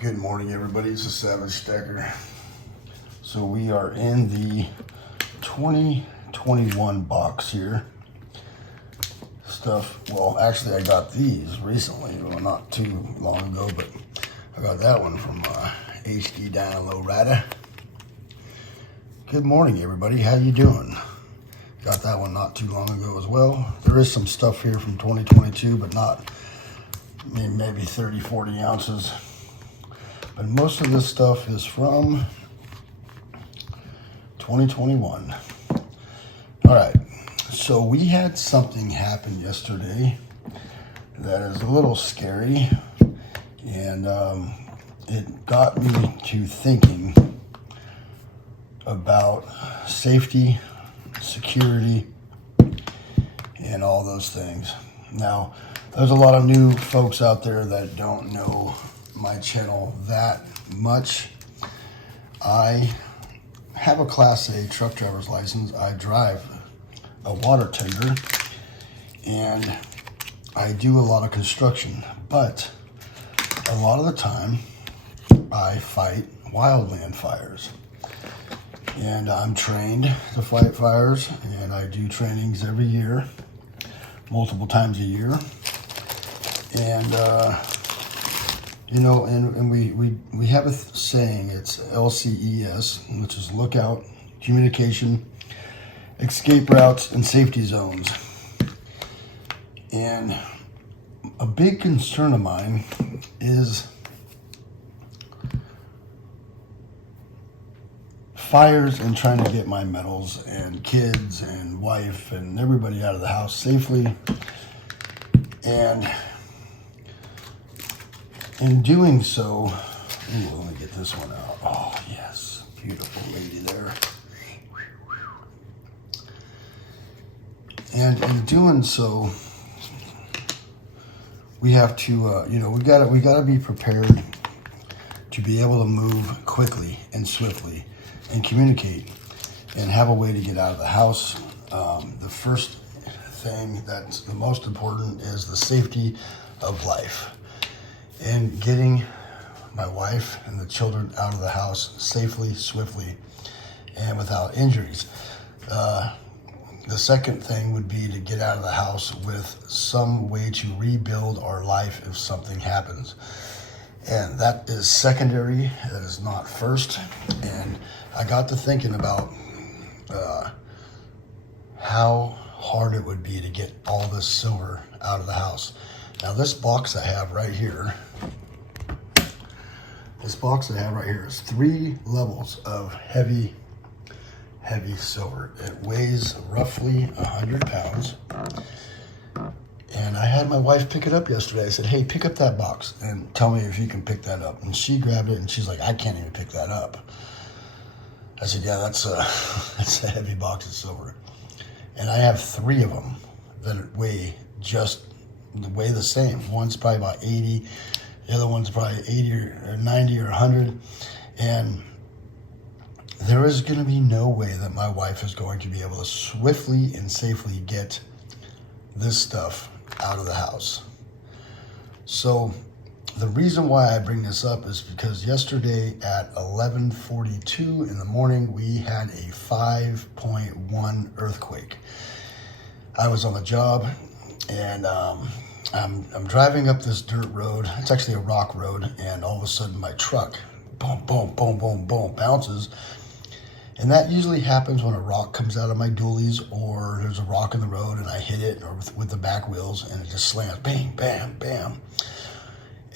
Good morning, everybody. It's a Savagestacker. So we are in the 2021 box here. Well, actually I got these recently, well, not too long ago, but I got that one from HD Dynalo Rada. Good morning, everybody. How you doing? Got that one not too long ago as well. There is some stuff here from 2022, but not, maybe 30, 40 ounces. But most of this stuff is from 2021. All right, so we had something happen yesterday that is a little scary, and it got me to thinking about safety, security, and all those things. Now, there's a lot of new folks out there that don't know my channel that much. I have a Class A truck driver's license. I drive a water tender, and I do a lot of construction, but a lot of the time I fight wildland fires. And I'm trained to fight fires, and I do trainings every year, multiple times a year. And and we have a saying, it's LCES, which is lookout, communication, escape routes, and safety zones. And a big concern of mine is fires and trying to get my metals and kids and wife and everybody out of the house safely. And in doing so, let me get this one out. Oh, yes, beautiful lady there. And in doing so, we have to, we gotta be prepared to be able to move quickly and swiftly and communicate and have a way to get out of the house. The first thing that's the most important is the safety of life. And getting my wife and the children out of the house safely, swiftly, and without injuries. The second thing would be to get out of the house with some way to rebuild our life if something happens. And that is secondary, that is not first. And I got to thinking about how hard it would be to get all this silver out of the house. Now this box I have right here, is 3 levels of heavy silver. It weighs roughly 100 pounds. And I had my wife pick it up yesterday. I said, hey, pick up that box and tell me if you can pick that up. And she grabbed it and she's like, I can't even pick that up. I said, yeah, that's a heavy box of silver. And I have 3 of them that weigh the same. One's probably about 80, the other one's probably 80 or 90 or 100. And there is going to be no way that my wife is going to be able to swiftly and safely get this stuff out of the house. So the reason why I bring this up is because yesterday at 11:42 in the morning, we had a 5.1 earthquake. I was on the job, and I'm driving up this dirt road. It's actually a rock road, and all of a sudden my truck, boom, boom, boom, boom, boom, bounces. And that usually happens when a rock comes out of my dualies, or there's a rock in the road and I hit it, or with the back wheels, and it just slams, bang, bam, bam.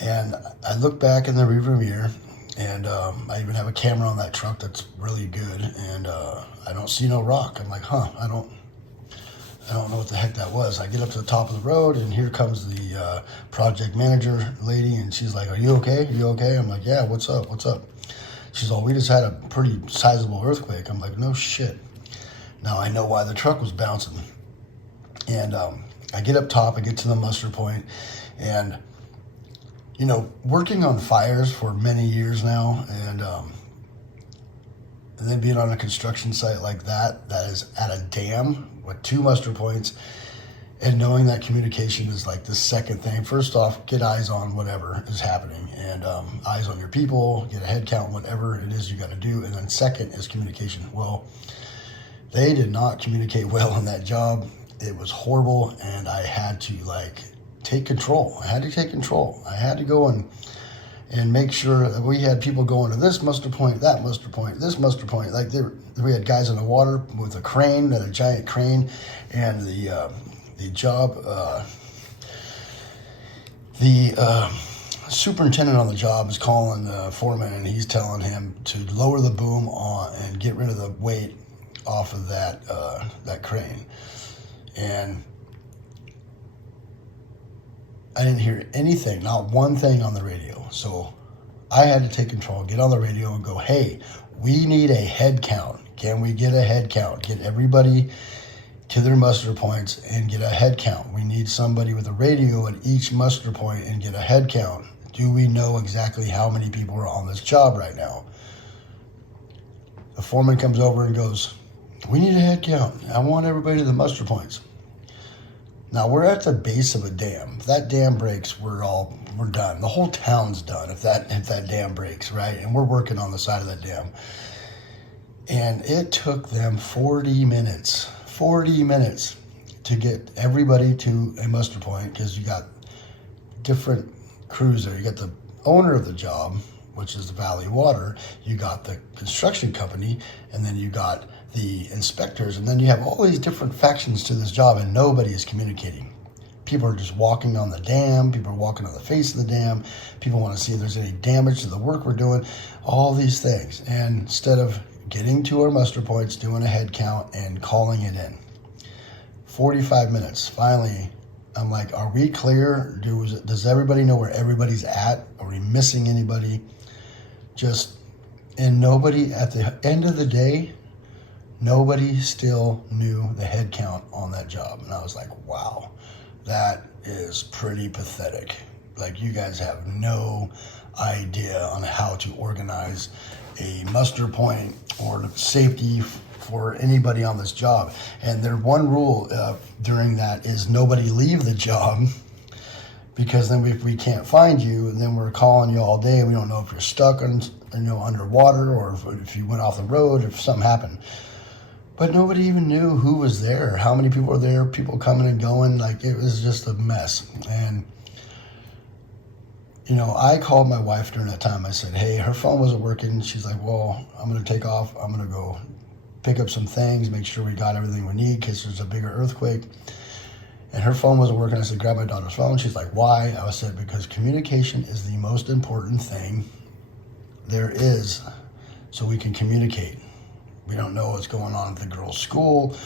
And I look back in the rearview mirror, and I even have a camera on that truck that's really good, and I don't see no rock. I'm like, I don't know what the heck that was. I get up to the top of the road, and here comes the project manager lady, and she's like, are you okay? You okay? I'm like, yeah, what's up? What's up? She's all, we just had a pretty sizable earthquake. I'm like, no shit. Now I know why the truck was bouncing. And I get up top, I get to the muster point, and working on fires for many years now, and then being on a construction site like that is at a dam with 2 muster points, And knowing that communication is like the second thing. First off, get eyes on whatever is happening, and eyes on your people, get a head count, whatever it is you got to do. And then second is communication. Well, they did not communicate well on that job. It was horrible, and I had to take control. I had to go and make sure that we had people going to this muster point, that muster point, this muster point. We had guys in the water with a crane, a giant crane, and the superintendent on the job is calling the foreman, and he's telling him to lower the boom on and get rid of the weight off of that crane. And I didn't hear anything, not one thing on the radio. So I had to take control, get on the radio and go, hey, we need a head count. Can we get a head count? Get everybody to their muster points and get a head count. We need somebody with a radio at each muster point and get a head count. Do we know exactly how many people are on this job right now? The foreman comes over and goes, we need a head count. I want everybody to the muster points. Now we're at the base of a dam. If that dam breaks, we're done. The whole town's done if that dam breaks, right? And we're working on the side of that dam. And it took them 40 minutes to get everybody to a muster point, because you got different crews there. You got the owner of the job, which is the Valley Water. You got the construction company, and then you got the inspectors, and then you have all these different factions to this job, and nobody is communicating. People are just walking on the dam. People are walking on the face of the dam. People want to see if there's any damage to the work we're doing, all these things. And instead of getting to our muster points, doing a head count, and calling it in. 45 minutes. Finally, I'm like, are we clear? Does everybody know where everybody's at? Are we missing anybody? And nobody, at the end of the day, nobody still knew the head count on that job. And I was like, wow, that is pretty pathetic. You guys have no idea on how to organize a muster point or safety for anybody on this job. And their one rule during that is nobody leave the job, because then if we can't find you, then we're calling you all day. We don't know if you're stuck underwater, or if you went off the road, if something happened. But nobody even knew who was there, how many people were there, people coming and going. It was just a mess. And I called my wife during that time. I said, hey, her phone wasn't working. She's like, well, I'm going to take off. I'm going to go pick up some things, make sure we got everything we need, because there's a bigger earthquake. And her phone wasn't working. I said, grab my daughter's phone. She's like, why? I said, because communication is the most important thing there is, so we can communicate. We don't know what's going on at the girls' school.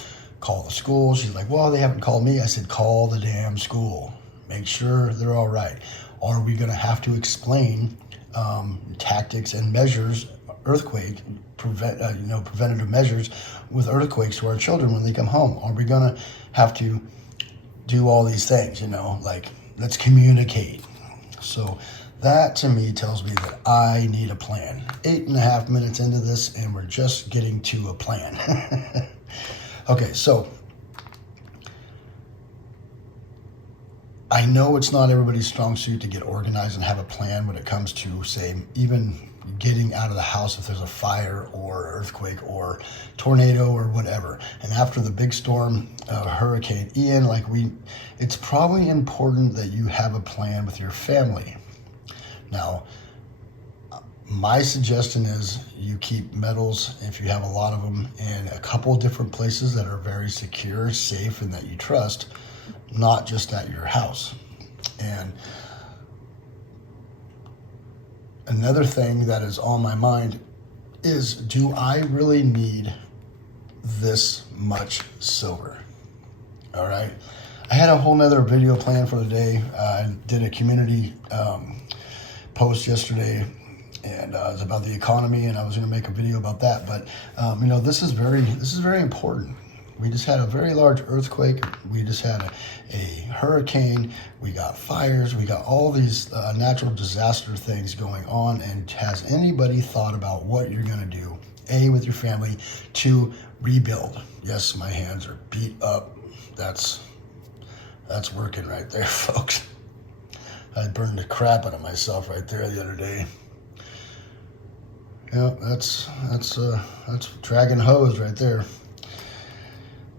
Call the school. She's like, well, they haven't called me. I said, call the damn school. Make sure they're all right. Are we going to have to explain tactics and measures, preventative measures with earthquakes to our children when they come home? Are we going to have to do all these things? Let's communicate. So that to me tells me that I need a plan. 8.5 minutes into this, and we're just getting to a plan. Okay, so I know it's not everybody's strong suit to get organized and have a plan when it comes to, say, even getting out of the house if there's a fire or earthquake or tornado or whatever. And after the big storm, Hurricane Ian, it's probably important that you have a plan with your family. Now, my suggestion is you keep medals, if you have a lot of them, in a couple different places that are very secure, safe, and that you trust, not just at your house. And another thing that is on my mind is, do I really need this much silver? All right. I had a whole nother video planned for the day. I did a community post yesterday, and it was about the economy, and I was going to make a video about that. But this is very important. We just had a very large earthquake. We just had a hurricane. We got fires. We got all these natural disaster things going on. And has anybody thought about what you're going to do, A, with your family, to rebuild? Yes, my hands are beat up. That's That's working right there, folks. I burned the crap out of myself right there the other day. Yeah, that's dragon hose right there.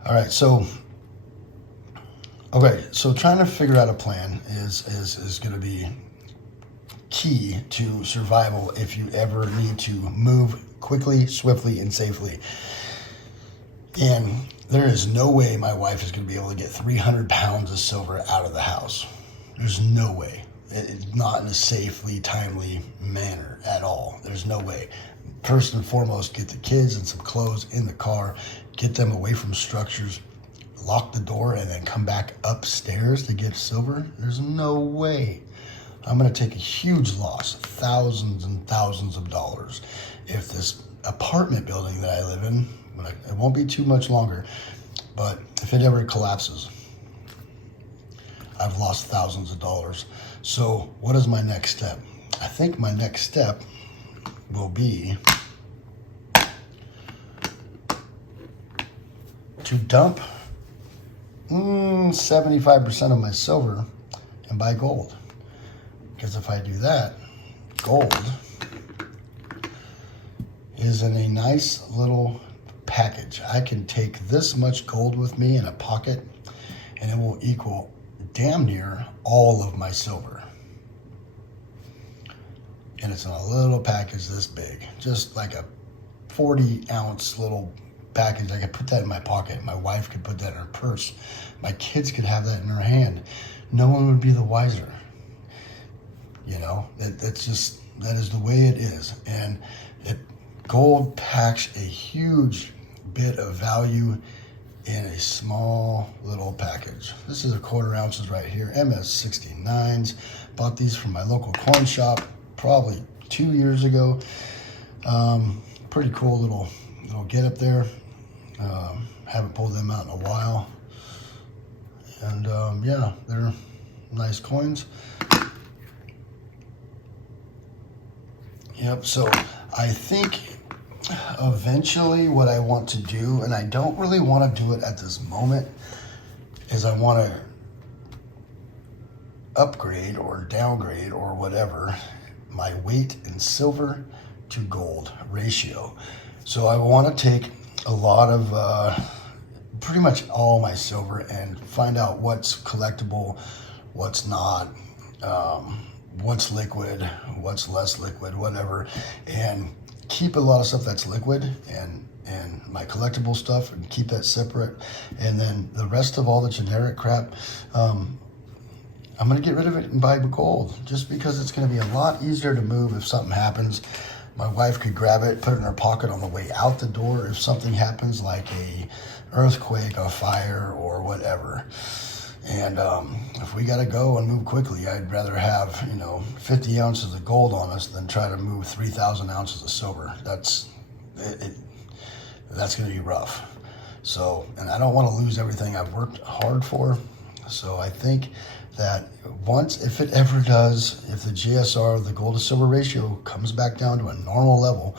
All right, so trying to figure out a plan is going to be key to survival if you ever need to move quickly, swiftly, and safely. And there is no way my wife is going to be able to get 300 pounds of silver out of the house. There's no way. It's not in a safely, timely manner at all. There's no way. First and foremost, get the kids and some clothes in the car, get them away from structures, lock the door, and then come back upstairs to get silver. There's no way. I'm going to take a huge loss, thousands and thousands of dollars, if this apartment building that I live in, it won't be too much longer, but if it ever collapses, I've lost thousands of dollars. So what is my next step? I think my next step will be to dump 75% of my silver and buy gold. Because if I do that, gold is in a nice little package. I can take this much gold with me in a pocket and it will equal damn near all of my silver. And it's in a little package this big, just like a 40-ounce little package. I could put that in my pocket. My wife could put that in her purse. My kids could have that in their hand. No one would be the wiser. You know, that is the way it is. And gold packs a huge bit of value in a small little package. This is 1/4 ounces right here, MS69s. Bought these from my local coin shop probably 2 years ago. Pretty cool little get up there. Haven't pulled them out in a while. And yeah, they're nice coins. Yep, so I think eventually what I want to do, and I don't really want to do it at this moment, is I want to upgrade or downgrade or whatever my weight in silver to gold ratio. So I want to take a lot of, pretty much all my silver and find out what's collectible, what's not, what's liquid, what's less liquid, whatever, and keep a lot of stuff that's liquid and my collectible stuff and keep that separate. And then the rest of all the generic crap, I'm going to get rid of it and buy gold, just because it's going to be a lot easier to move if something happens. My wife could grab it, put it in her pocket on the way out the door if something happens, like a earthquake, a fire, or whatever. And if we got to go and move quickly, I'd rather have 50 ounces of gold on us than try to move 3,000 ounces of silver. That's going to be rough. So, and I don't want to lose everything I've worked hard for. So I think that if it ever does, if the GSR, the gold to silver ratio, comes back down to a normal level,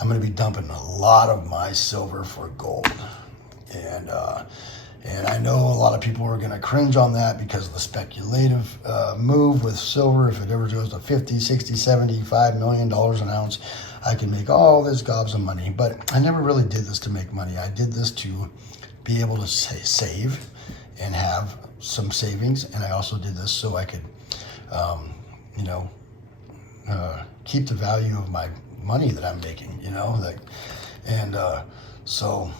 I'm going to be dumping a lot of my silver for gold. And I know a lot of people are going to cringe on that because of the speculative move with silver. If it ever goes to 50, 60, 75 million dollars an ounce, I can make all this gobs of money. But I never really did this to make money. I did this to be able to save and have some savings. And I also did this so I could, keep the value of my money that I'm making, so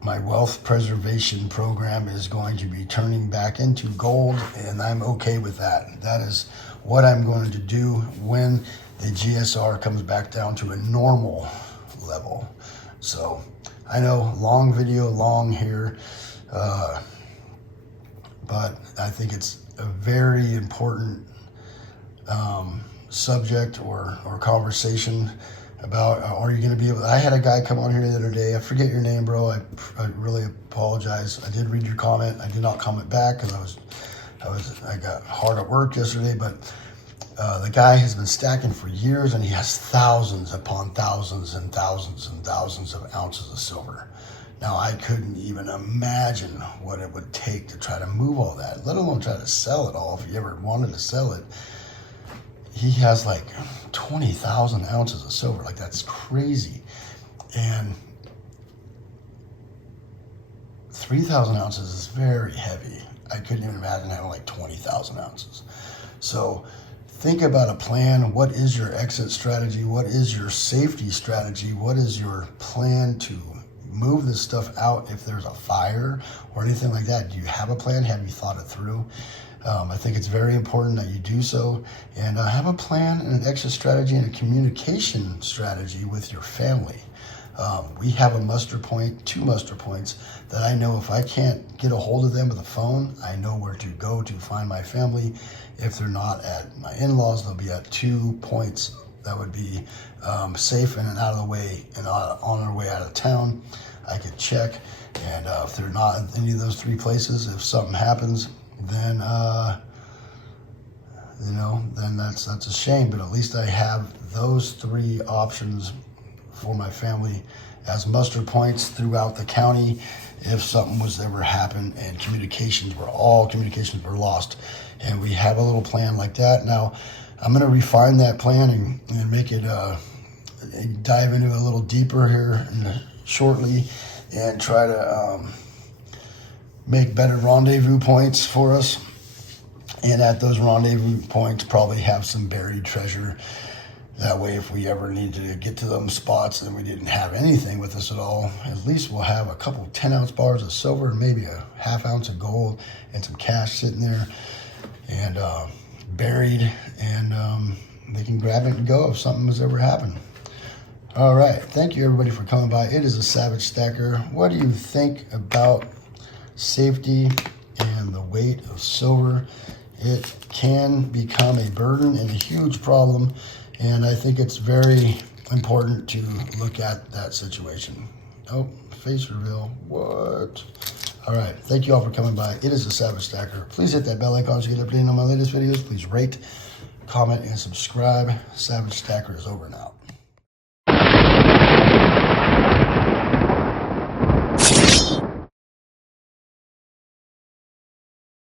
my wealth preservation program is going to be turning back into gold, and I'm okay with that. That is what I'm going to do when the GSR comes back down to a normal level. So I know, long video, long here, but I think it's a very important subject or conversation about, are you going to be able, I had a guy come on here the other day, I forget your name, bro, I really apologize. I did read your comment. I did not comment back because I got hard at work yesterday, but the guy has been stacking for years, and he has thousands upon thousands and thousands and thousands of ounces of silver. Now, I couldn't even imagine what it would take to try to move all that, let alone try to sell it all if he ever wanted to sell it. He has like 20,000 ounces of silver. Like, that's crazy. And 3,000 ounces is very heavy. I couldn't even imagine having like 20,000 ounces. So think about a plan. What is your exit strategy? What is your safety strategy? What is your plan to move this stuff out if there's a fire or anything like that? Do you have a plan? Have you thought it through? I think it's very important that you do so, and have a plan and an exit strategy and a communication strategy with your family. We have a muster point, 2 muster points that I know if I can't get a hold of them with a phone, I know where to go to find my family. If they're not at my in-laws, they'll be at 2 points that would be safe and out of the way and on our way out of town. I could check, and if they're not in any of those 3 places, if something happens, then then that's a shame. But at least I have those 3 options for my family as muster points throughout the county if something was ever happen and communications were lost. And we have a little plan like that. Now, I'm going to refine that plan and make it dive into it a little deeper here shortly, and try to make better rendezvous points for us. And at those rendezvous points, probably have some buried treasure. That way, if we ever need to get to them spots and we didn't have anything with us at all, at least we'll have a couple 10-ounce bars of silver and maybe a ½ ounce of gold and some cash sitting there and buried, and they can grab it and go if something has ever happened. All right. Thank you, everybody, for coming by. It is a Savagestacker. What do you think about safety and the weight of silver? It can become a burden and a huge problem, and I think it's very important to look at that situation. Oh, face reveal. What? All right. Thank you all for coming by. It is a Savagestacker. Please hit that bell icon to get updated on my latest videos. Please rate, comment, and subscribe. Savagestacker is over and out.